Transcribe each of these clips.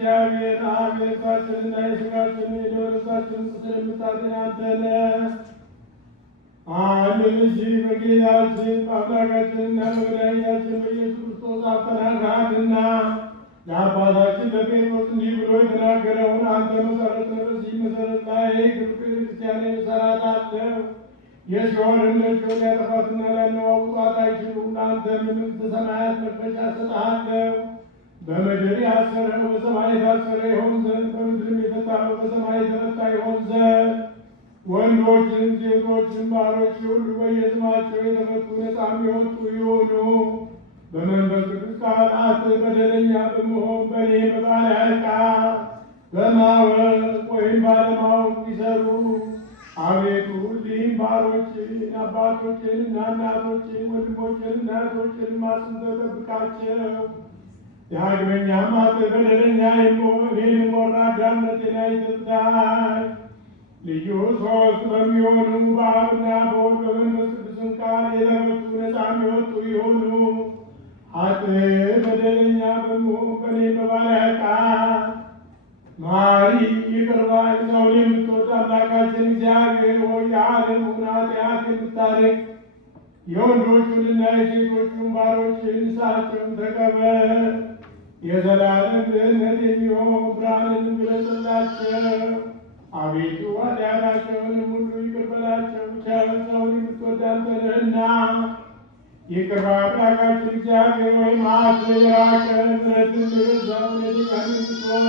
እግዚአብሔር አብ የነፍሳችንና የሥጋችን የደረሳችን ቁስል የምታድን አንተ ነህ። አንድ ልጅ በጌታችን በአምላካችንና በመድኃኒታችን በኢየሱስ ክርስቶስ አጠናክረሃልና ለአባታችን ለጴጥሮስ እንዲህ ብሎ የተናገረውን አንተ መሠረት ነህ። በዚህ መሠረት ላይ ግሩፕ ቤተክርስቲያንን እሠራታለሁ። የሲኦልን ደጆች ሊያጠፏትና ሊያነዋውጧት አይችሉም። አንተ መንግሥተ ሰማያት መክፈቻ እሰጥሃለሁ። በምድር ያሰረው በሰማይ የታሰረ ይሆን ዘንድ፣ በምድርም የተጣለው በሰማይ የተፈታ ይሆን ዘንድ ወንዶችም ሴቶችም ባሮች ሁሉ በየስማቸው የተፈቱ ነፃም የወጡ ይሁኑ። በመንፈስ ቅዱስ ቃላት በደለኛ በመሆን በእኔ በባሪያህ ቃል በማወቅ ወይም ባለማወቅ ቢሰሩ አቤቱ እሊህም ባሮችን አባቶችንና እናቶችን ወንድሞችንና እህቶችን አጽንተህ ጠብቃቸው። ዳግመኛም በደለኛ እኔንም ወራዳነቴን አይተውታል። ልዩ ሦስት በሚሆኑ በአብና በወልድ በመንፈስ ቅዱስም ቃል የተመቱ ነፃም የወጡ ይሁኑ። በደለኛ በመሆን በእኔ በባሪያህ ቃል ማሪ ይቅር ባይ ሰውን የምትወድ አምላካችን እግዚአብሔር ሆይ የዓለሙን ኃጢአት የምታርቅ የወንዶቹንና የሴቶቹን ባሮችን ንስሐቸውን ተቀበል። የዘላለም ድህነት የሚሆን ብርሃንን ግለጽላቸው። አቤቱ ኃጢአታቸውንም ሁሉ ይቅር በላቸው። ቸር ሰውን የምትወድ አንተ ነህና ይቅር ባይ አምላካችን እግዚአብሔር ሆይ መዓትህ የራቀ ምሕረትህ የበዛ እውነተኛ የምትሆን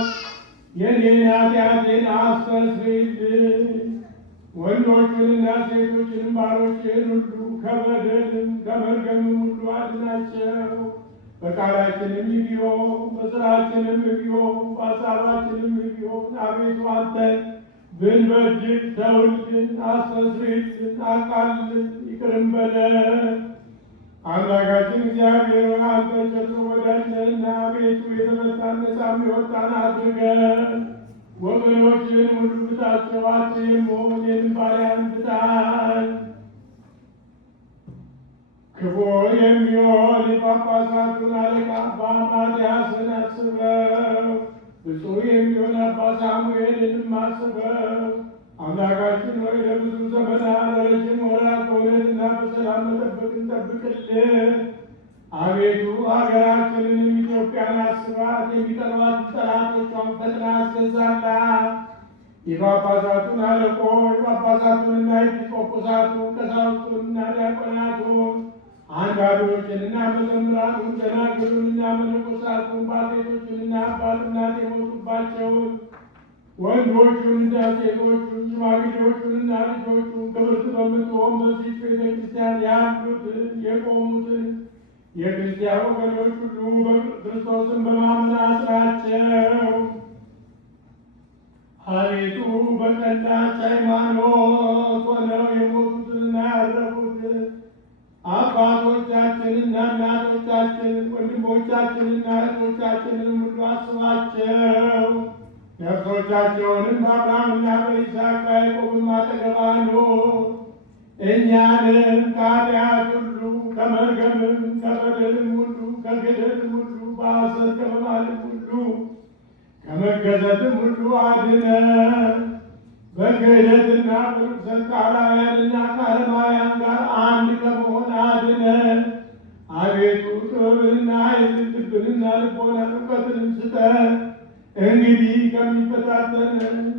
የኔን ኃጢአቴን አስተስርይልኝ። ወንዶችንና ሴቶችንም ባሮችን ሁሉ ከበደልም ከመርገምም ሁሉ አድናቸው። በቃላችንም ቢሆን በሥራችንም ቢሆን በሐሳባችንም ቢሆን አቤቱ አንተን ብንበድል ተውልን፣ አስተስርይልን፣ አቃልልን፣ ይቅርም በለን። አምላካችን እግዚአብሔር አንተ ቸር ወዳጅ ነህና አቤቱ የተመታን ነፃም የወጣን አድርገን። ወገኖችን ሁሉ ፍታቸው፣ አትይሞን እኔንም ባሪያህን ፍታኝ። ክቡር የሚሆን የጳጳሳቱን አለቃ አባ ማትያስን አስበው። ብፁዕ የሚሆን አባ ሳሙኤልንም አስበው። አምላካችን ሆይ ለብዙ ዘመናት ለረጅም ወራት በእውነትና በሰላም መጠበቅን ጠብቅልን። አቤቱ ሀገራችንንም ኢትዮጵያን አስባት። የሚጠሏት ጠላቶቿን ፈጥና አስገዛላት። የጳጳሳቱን አለቆች ጳጳሳቱንና ኤጲስቆጶሳቱን ቀሳውስቱንና ዲያቆናቱን አንባቢዎችንና መዘምራኑን ደናግሉንና መነኮሳቱን ባልቴቶችንና አባት እናት የሞቱባቸውን ወንዶቹንና ሴቶቹን ሽማግሌዎቹንና ልጆቹን ክብርት በምትሆን በዚህች ቤተ ክርስቲያን ያሉትን የቆሙትን የክርስቲያን ወገኖች ሁሉ በክርስቶስን በማመን አጽናቸው። አቤቱ በቀናች ሃይማኖት ሆነው የሞቱትንና ያረፉትን አባቶቻችንና እናቶቻችን ወንድሞቻችንና እህቶቻችንን ሁሉ አስባቸው። ነፍሶቻቸውንም በአብርሃምና በይስሐቅ በያዕቆብም አጠገብ አኑር። እኛንም ከኃጢአት ሁሉ ከመርገምም ከበደልም ሁሉ ከክህደትም ሁሉ በሐሰት ከመማልም ሁሉ ከመገዘትም ሁሉ አድነን። በክህደትና በርኩሰት ከአላውያንና ከአረማውያን ጋር አንድ ከመሆን አድነን። አቤቱ ጥበብንና ኃይልን ልብንና ልቦናን እውቀትንም ስጠን። እንግዲህ ከሚፈታተን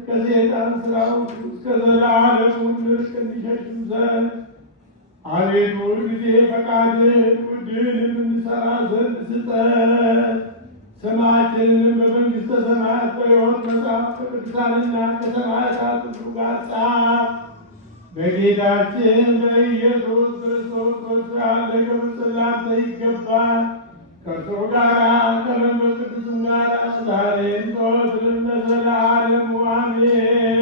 ከሰይጣን ሥራው እስከ ዘላለሙ ድረስ እንዲሸሹ ዘንድ አቤቱ ሁልጊዜ ፈቃድህን ውድህን የምንሠራ ዘንድ ስጠን። ስማችንንም በመንግሥተ ሰማያት በሕይወት መጽሐፍ ከቅዱሳንና ከሰማዕታት ሁሉ ጋር ጻፍ። በጌታችን በኢየሱስ ክርስቶስ ወርስ ያለ ክብር ላንተ ይገባል። ከእርሱ ጋር ከመንፈስ ቅዱስም ጋር ዛሬም ዘወትርም ለዘላለሙ አሜን።